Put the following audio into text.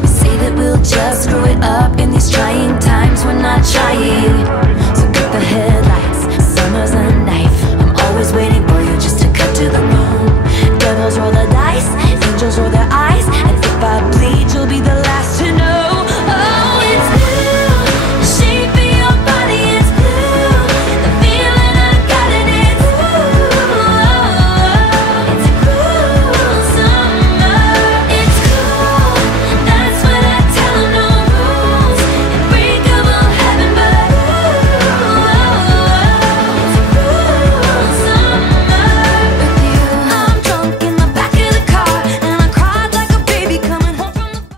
We say that we'll just screw it up in these trying times. We're not trying.